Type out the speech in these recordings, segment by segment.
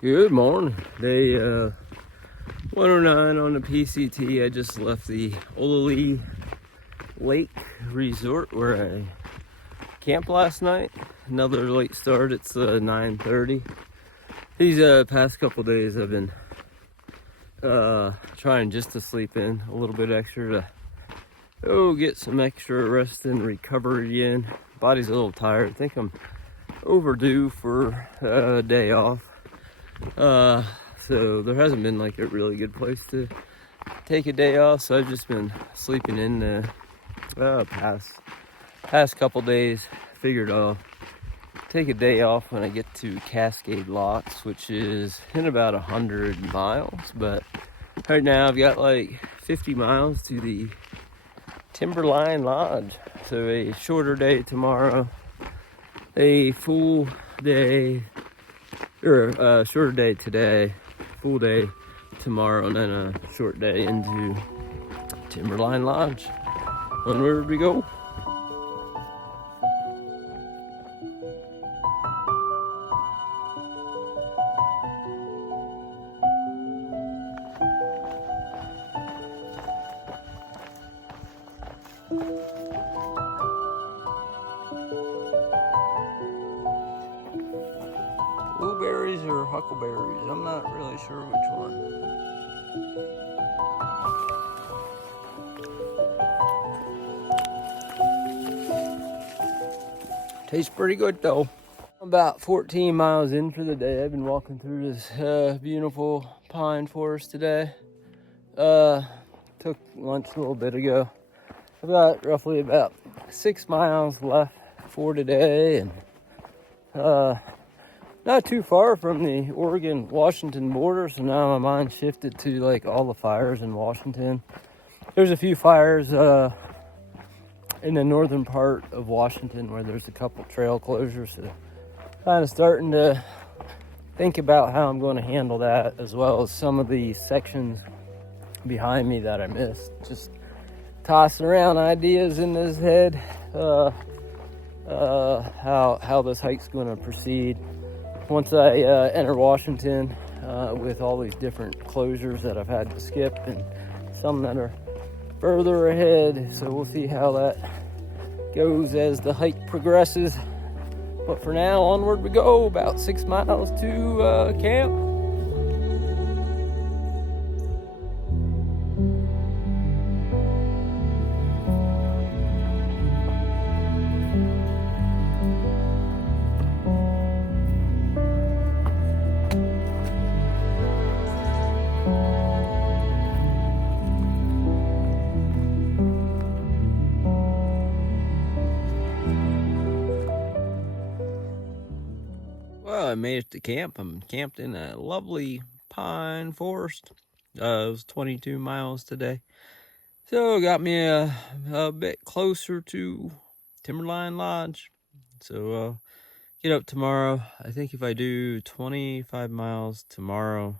Good morning. Day 109 on the PCT. I just left the Olallie Lake Resort where I camped last night. Another late start. It's 9:30. These past couple days I've been trying just to sleep in a little bit extra to get some extra rest and recovery in. Body's a little tired. I think I'm overdue for a day off. So there hasn't been like a really good place to take a day off, so I've just been sleeping in the past couple days. Figured I'll take a day off when I get to Cascade Locks, which is in about 100 miles, but right now I've got like 50 miles to the Timberline Lodge. So a shorter day tomorrow, a full day, or a shorter day today, full day tomorrow, and then a short day into Timberline Lodge. Onward we go. Blueberries or huckleberries? I'm not really sure which one. Tastes pretty good though. I'm about 14 miles in for the day. I've been walking through this beautiful pine forest today. Took lunch a little bit ago. I've got roughly about 6 miles left for today, and not too far from the Oregon-Washington border, so now my mind shifted to like all the fires in Washington. There's a few fires in the northern part of Washington where there's a couple trail closures, so kind of starting to think about how I'm going to handle that, as well as some of the sections behind me that I missed. Just tossing around ideas in his head, how this hike's going to proceed once I enter Washington, with all these different closures that I've had to skip and some that are further ahead. So we'll see how that goes as the hike progresses. But for now, onward we go, about 6 miles to camp. Well, I made it to camp. I'm camped in a lovely pine forest. It was 22 miles today. So it got me a bit closer to Timberline Lodge. So get up tomorrow. I think if I do 25 miles tomorrow,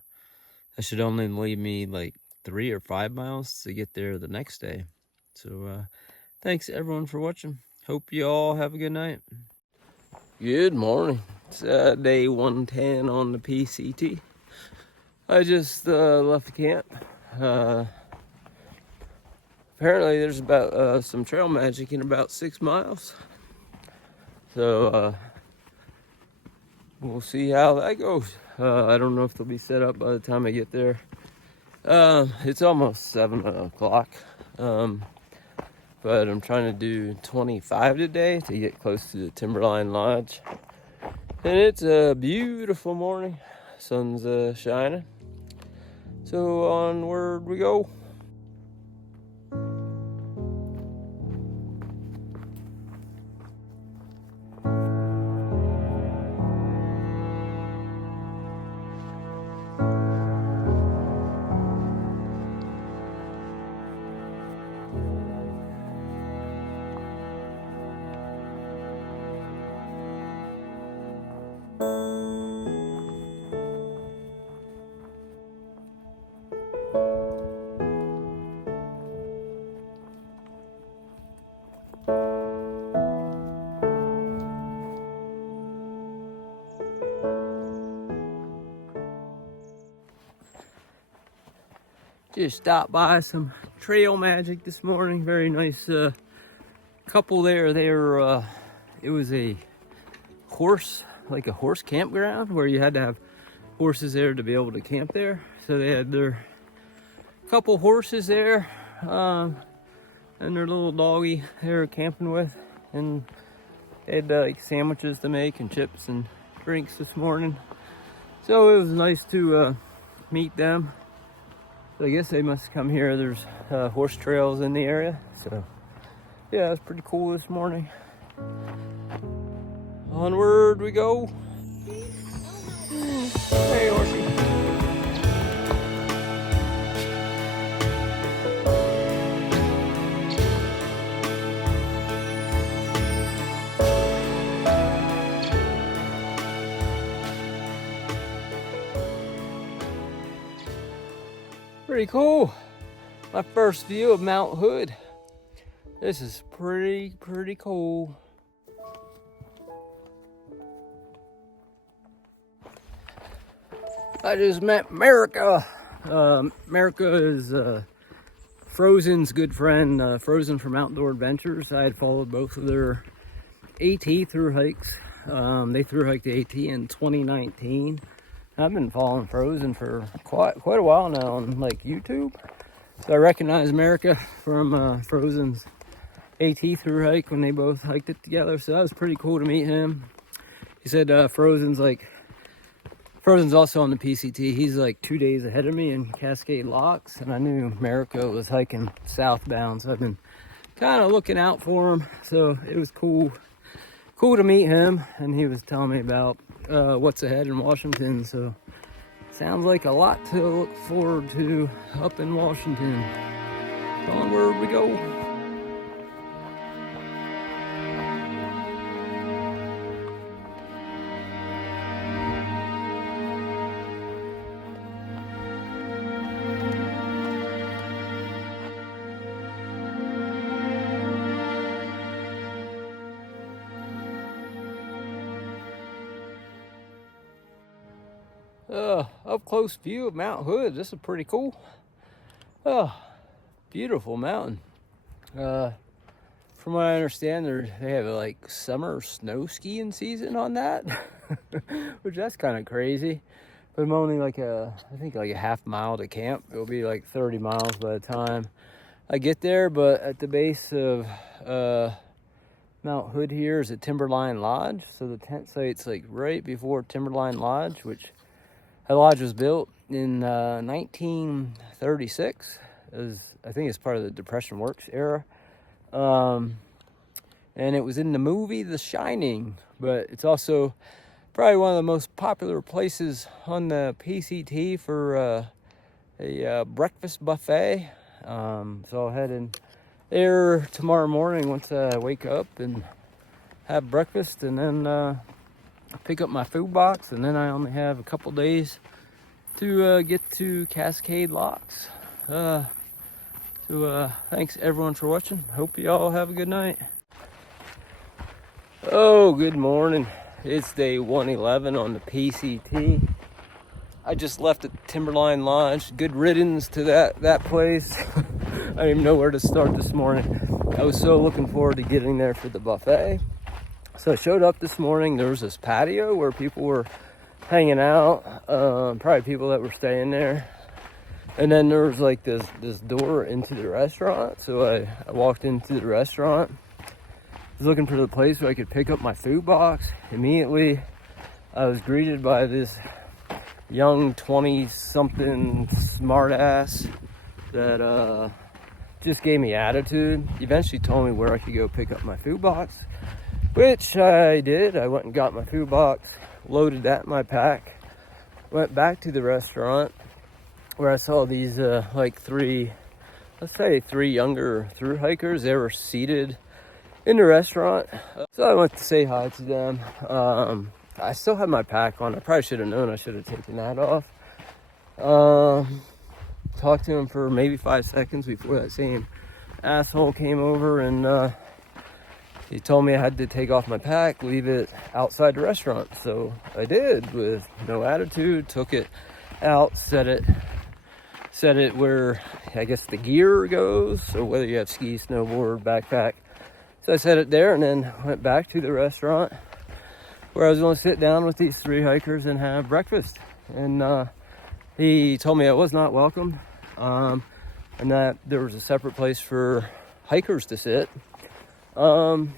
that should only leave me like 3 or 5 miles to get there the next day. So thanks everyone for watching. Hope you all have a good night. Good morning. It's day 110 on the PCT. I just left the camp. Apparently there's about some trail magic in about 6 miles. So we'll see how that goes. I don't know if they'll be set up by the time I get there. It's almost 7 o'clock. But I'm trying to do 25 today to get close to the Timberline Lodge. And it's a beautiful morning. Sun's shining. So onward we go. Just stopped by some Trail Magic this morning. Very nice couple there. It was a horse, like a horse campground where you had to have horses there to be able to camp there. So they had their couple horses there, and their little doggy they were camping with, and they had like sandwiches to make and chips and drinks this morning. So it was nice to meet them. So I guess they must come here. There's horse trails in the area. So yeah, it was pretty cool this morning. Onward we go. Hey, horsey. Pretty cool. My first view of Mount Hood. This is pretty cool. I just met America. America is Frozen's good friend. Frozen from Outdoor Adventures. I had followed both of their AT through hikes. They through hiked the AT in 2019. I've been following Frozen for quite a while now on like YouTube. So I recognize America from Frozen's AT through hike when they both hiked it together. So that was pretty cool to meet him. He said Frozen's also on the PCT. He's like 2 days ahead of me in Cascade Locks, and I knew America was hiking southbound, so I've been kind of looking out for him. So it was cool to meet him, and he was telling me about what's ahead in Washington. So sounds like a lot to look forward to up in Washington. So onward we go. Up close view of Mount Hood. This is pretty cool. Beautiful mountain. From what I understand, they have like summer snow skiing season on that, which that's kind of crazy. But I'm only I think like a half mile to camp. It'll be like 30 miles by the time I get there. But at the base of Mount Hood here is a Timberline Lodge. So the tent site's like right before Timberline Lodge, which the lodge was built in 1936. I think it's part of the Depression Works era. And it was in the movie The Shining, but it's also probably one of the most popular places on the PCT for a breakfast buffet. So I'll head in there tomorrow morning once I wake up and have breakfast, and then pick up my food box, and then I only have a couple days to get to Cascade Locks. So thanks everyone for watching. Hope you all have a good night. Oh, good morning. It's day 111 on the PCT. I just left at Timberline Lodge. Good riddance to that place. I didn't even know where to start this morning. I was so looking forward to getting there for the buffet. So I showed up this morning. There was this patio where people were hanging out, probably people that were staying there. And then there was like this door into the restaurant. So I walked into the restaurant. I was looking for the place where I could pick up my food box. Immediately, I was greeted by this young 20-something smartass that just gave me attitude. Eventually told me where I could go pick up my food box, which I did. I went and got my food box, loaded that in my pack, went back to the restaurant where I saw these like three younger thru hikers. They were seated in the restaurant. So I went to say hi to them. I still had my pack on. I probably should have known I should have taken that off. Talked to him for maybe 5 seconds before that same asshole came over, and he told me I had to take off my pack, leave it outside the restaurant. So I did with no attitude, took it out, set it set it where I guess the gear goes, so whether you have ski, snowboard, backpack. So I set it there and then went back to the restaurant where I was going to sit down with these 3 hikers and have breakfast. And he told me I was not welcome, and that there was a separate place for hikers to sit. And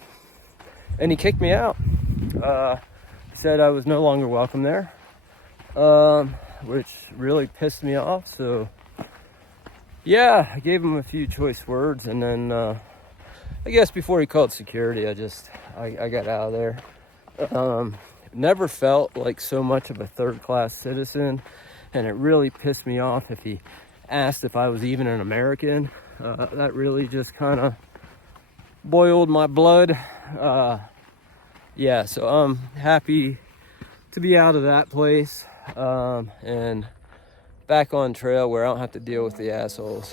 he kicked me out. He said I was no longer welcome there, which really pissed me off. So yeah, I gave him a few choice words, and then I guess before he called security, I got out of there. Never felt like so much of a third-class citizen, and it really pissed me off if he asked if I was even an American. That really just kind of boiled my blood. Yeah, so I'm happy to be out of that place and back on trail where I don't have to deal with the assholes.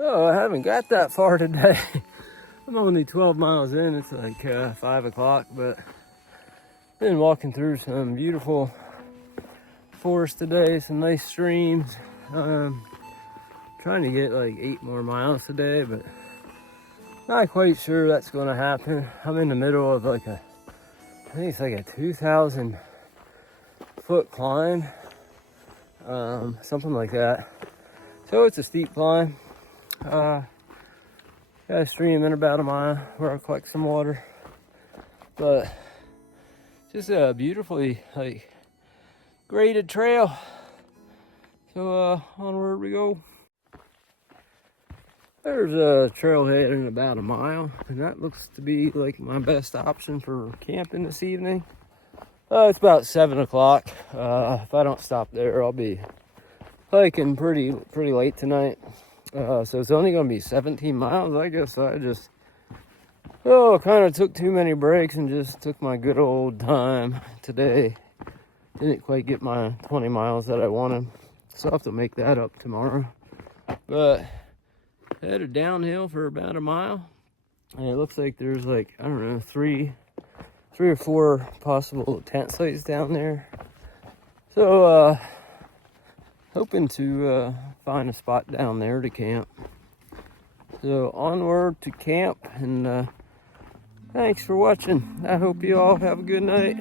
Oh, I haven't got that far today. I'm only 12 miles in. It's like 5 o'clock, but been walking through some beautiful forest today, some nice streams. Trying to get like 8 more miles today, but not quite sure that's going to happen. I'm in the middle of like I think it's like a 2,000 foot climb, something like that. So it's a steep climb. Got a stream in about a mile where I collect some water, but just a beautifully like graded trail. So onward we go. There's a trailhead in about a mile, and that looks to be like my best option for camping this evening. It's about 7 o'clock. If I don't stop there, I'll be hiking pretty late tonight. So it's only going to be 17 miles. I guess I just kind of took too many breaks and just took my good old time today. Didn't quite get my 20 miles that I wanted, so I'll have to make that up tomorrow. But headed downhill for about a mile, and it looks like there's like, I don't know, three or four possible tent sites down there. So hoping to find a spot down there to camp. So onward to camp, and thanks for watching. I hope you all have a good night.